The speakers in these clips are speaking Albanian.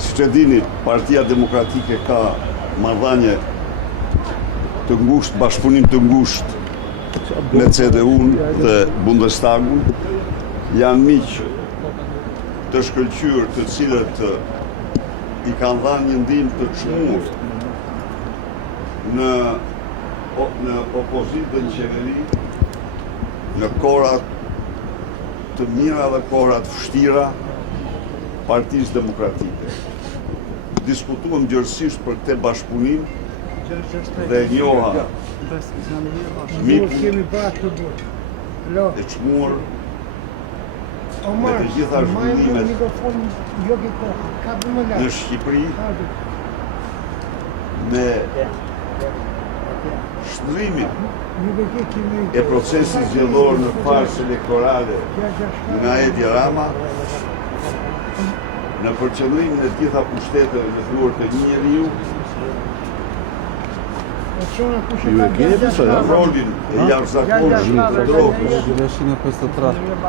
Siç e dini, Partia Demokratike ka marrëdhënie të ngushtë, bashkëpunim të ngushtë me CDU-n dhe Bundestagun. Janë miq të shkëlqyer, të cilët i kanë dhënë një ndihmë të çmuar në opozitë në qeveri, në kohërat të mira dhe kohërat vështira Partisë Demokratike. Diskutuam gjërësisht për këtë bashkëpunim dhe njoha mikun e çmuar me të gjitha zhvillimet në Shqipëri, me shndrimin e procesit zgjedhor në fazë elektorale nga Edi Rama, në përqendrimin e gjitha pushteteve në dorë të një njeriu, në rolin e jashtëzakonshëm të drogës,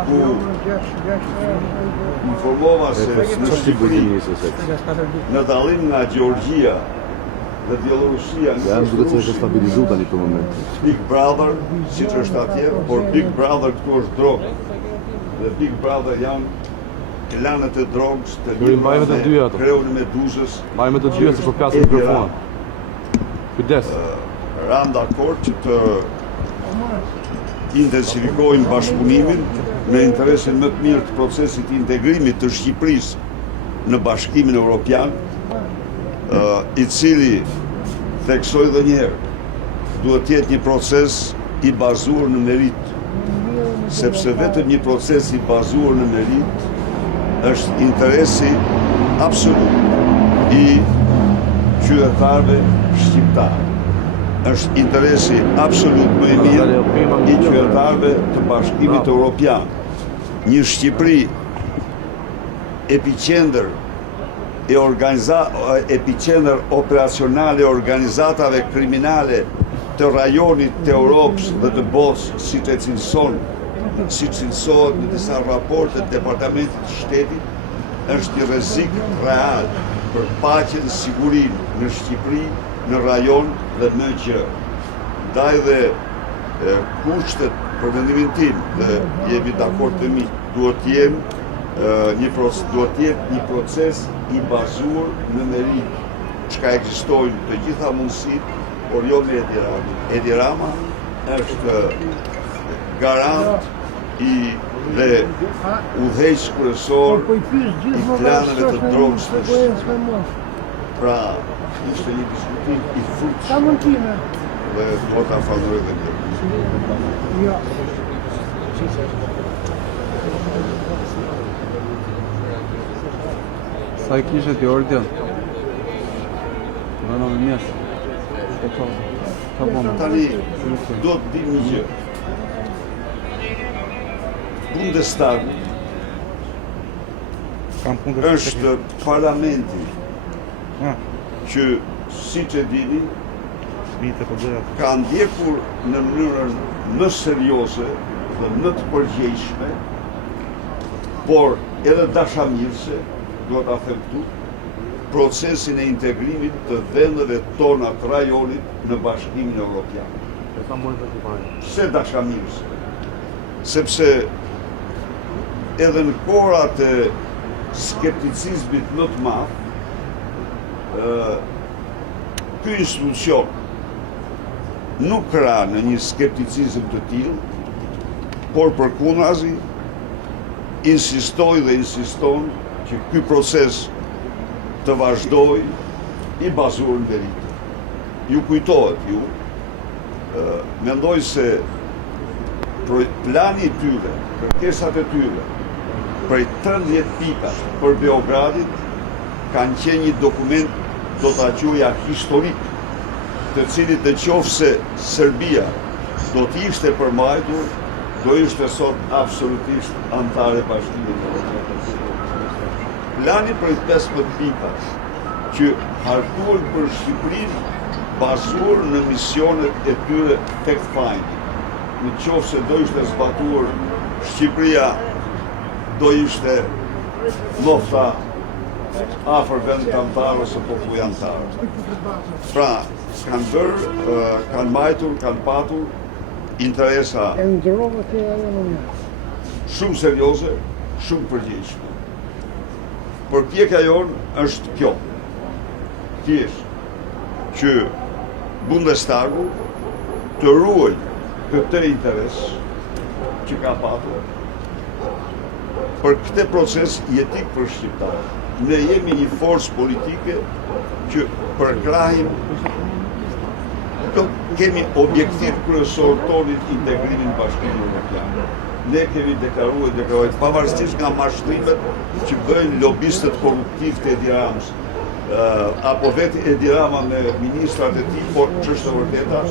ku informova se në Shqipëri, në dallim nga Gjeorgjia dhe Bielorusia, Big Brother, siç është atje, por Big Brother këtu është drogë. Dhe Big Brother janë klanët e drogës, të lidhura me kreun e Meduzës. Mbajmë të dyja se po flasim mikrofon. Kujdes. Ram dakord që të intensifikojmë bashkëpunimin me interesin më të mirë të procesit të integrimit të Shqipërisë në Bashkimin Evropian, i cili, theksoj dhe njerë, duhet të jetë një proces i bazuar në merit, sepse vetëm një proces i bazuar në merit është interesi absolut i qytetarëve shqiptarë. Është interesi absolut më i mirë i qytetarëve të Bashkimit Evropian. Një Shqipëri epicentër epicentër operacional e organizatave kriminale të rajonit të Europës dhe të botës, si cilësohet në disa raporte të Departamentit të Shtetit, është një rrezik real për paqen, sigurinë në Shqipëri, në rajon dhe në gjë. Ndaj dhe kushtet për mendimin tim, dhe jemi dakord të mi, duhet të jetë një proces i bazuar në merit, çka ekzistojnë të gjitha mundësitë, por jo me Edi Rama. Edi Rama është garant dhe udhëheqës kryesor i planeve të drogës në Shqipëri. Pra, ishte një diskutim i frutshëm dhe do ta falenderoj dhe tjerë. Sa i kishe ti Ordian? Vëna me mjes. Tani, do të dim një gjë. Bundestagu është parlamenti që, siç e dini, ka ndjekur në mënyrën më serioze dhe më të përgjegjshme, por edhe dashamirëse, duhet ta them këtu, procesin e integrimit të vendeve tona të rajonit në Bashkimin Evropian. Pse dashamirëse? Sepse edhe në kohërat e skepticizmit më të madh, ky institucion nuk ra në një skepticizëm të tillë, por përkundrazi insistoi dhe insiston që ky proces të vazhdoj i bazuar në veritë. Ju kujtohet ju, mendoj se plani i tyre, kërkesat e tyre, prej 13 pikas për Beogradit, kanë qenë një dokument, do ta quaja historik, të cilit nëse Serbia do të ishte përmbajtur, do ishte sot absolutisht antare Bashkimit Evropian. Plani për 15 pikas që hartuan për Shqipërinë bazuar në misionet e tyre fact-finding. Nëse do ishte zbatuar, Shqipëria do ishte lofta afër vendit antar ose popull antar. Pra, kanë mbajtur, kanë patur interesa shumë serioze, shumë përgjegjshme. Përpjekja jonë është kjo, thjesht që Bundestagu të ruaj këtë interes që ka patur për këtë proces jetik për shqiptarë. Ne jemi një forcë politike që përkrahim, kemi objektiv kryesor tonit integrimin në Bashkimin Evropian. Ne kemi deklaruar pavarësisht nga mashtrimet që bëjnë lobistët korruptiv të Edi Ramës, apo vetë Edi Rama me ministrat e tij, por ç'është e vërteta,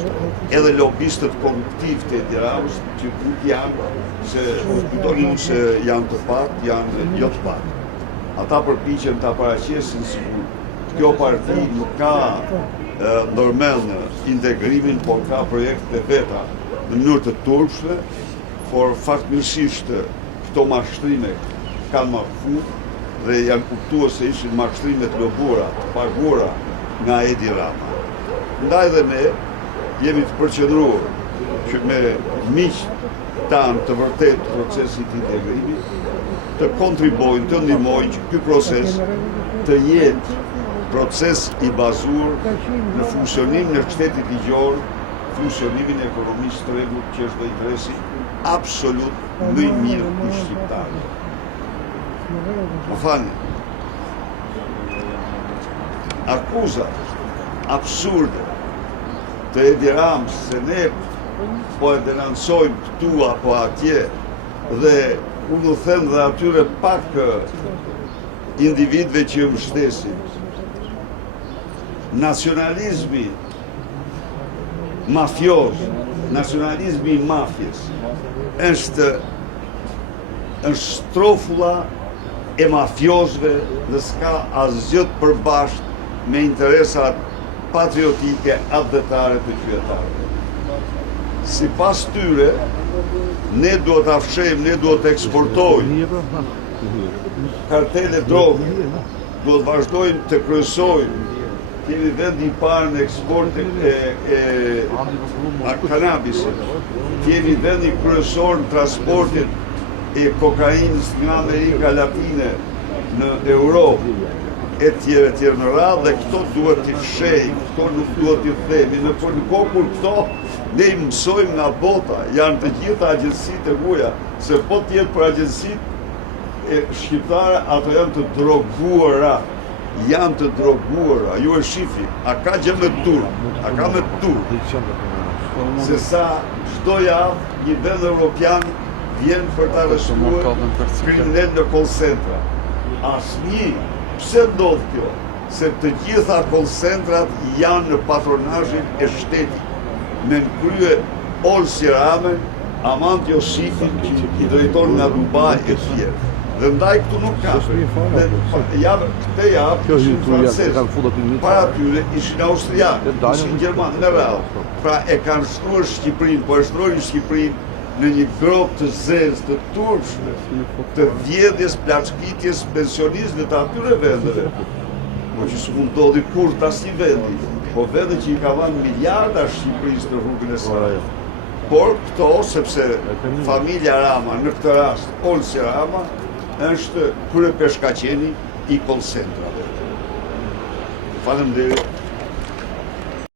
edhe lobistët korruptiv të Edi Ramës, që nuk janë, se kujtoni se janë të pak, janë jo të pak. Ata përpiqen ta paraqesin sikur kjo parti nuk ka ndërmend integrimin, por ka projekte veta në mënyrë të turpshme, por fatmirësisht këto mashtrime kanë marrë dhe janë kuptuar se ishin mashtrime të lobuara, të paguara nga Edi Rama. Ndaj dhe ne jemi të përqendruar që me miqtë tanë të vërtet procesit integrimit të kontribojnë, të ndihmojnë që ky proces të jetë proces i bazuar në funksionimin e shtetit ligjor, funksionimin e ekonomisë të rregullt, që është interesi absolut më i mirë i shqiptarit. Më fani, akuzat absurde të Edi Ramës se ne po e denancojmë këtu apo atje, dhe unë them dhe atyre pak individëve që mbështesin. Nacionalizmi mafioz, nacionalizmi i mafjes, është strofulla e mafiozve dhe s'ka asgjë të përbashkët me interesat patriotike atletare të qytetarëve. Sipas tyre, ne duhet ta fshejmë, ne duhet të eksportojmë kartele droge, duhet vazhdojmë të kryesojmë. Kemi vend i parë në eksport e kanabisit. Kemi vend i kryesor në transportit e kokainës nga Amerika Latine në Europë, e tjerë në radhë, dhe këto duhet t'i fshejmë, këto nuk duhet t'i themi. Në kohë kur këto ne i mësojmë nga bota, janë të gjitha agjensitë e huaja, se po t'jetë për agjensitë e shqiptare, ato janë të droguara. Janë të droguara, ju e shifi, a ka gjë me turp, a ka me turp, se sa çdo javë një vend evropian vjen për ta arrestuar kriminal në koncentra. Asnjë, pse ndodh kjo? Se të gjitha koncentrat janë në patronazhin e shtetit, me në krye Olsi Ramen, Amant Josifin, që i drejton nga Dubai e tjerë. Dhe ndaj këtu nuk ka. Këte javë ishin francesë, para tyre ishin austrianë, ishin gjermanë në radhë. Pra e kanë shkruar Shqipërinë, po e shtrojnë Shqipërinë në një grop të zezë, të turpshme, të vjedhjes, plaçkitjes, pensionistëve të atyre vendeve. Po që s'u ndodhi kur të asnjë vendi, po vende që i ka dhënë miliarda Shqipërisë në rrugën e saj. Por këto, sepse familja Rama, në këtë rast Olsi Rama, është kryepeshkaqeni i koncentrave. Faleminderit.